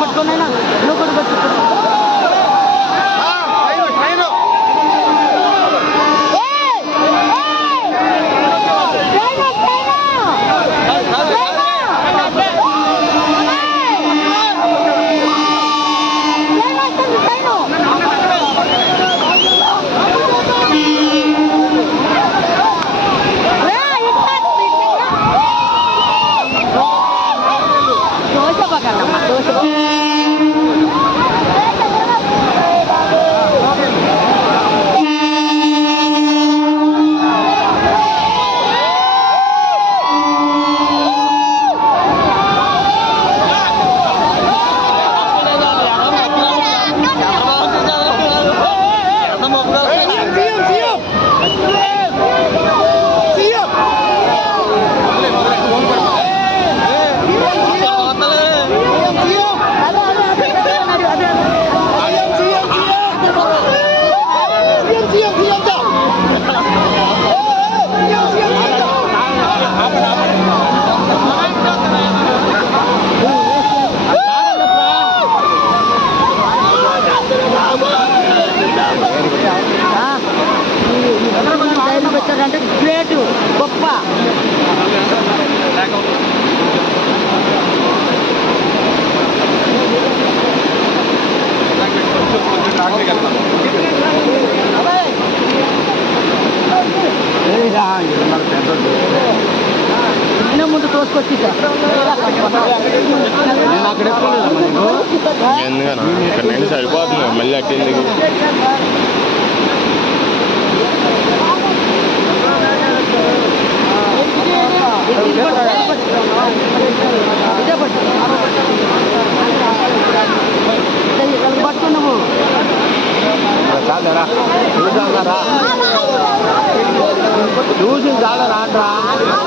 పట్టుకోనైనా నిన్న ముందు తోసుకొచ్చి నేను అక్కడ మళ్ళీ అక్కడ చూసి చాలా రాట్రా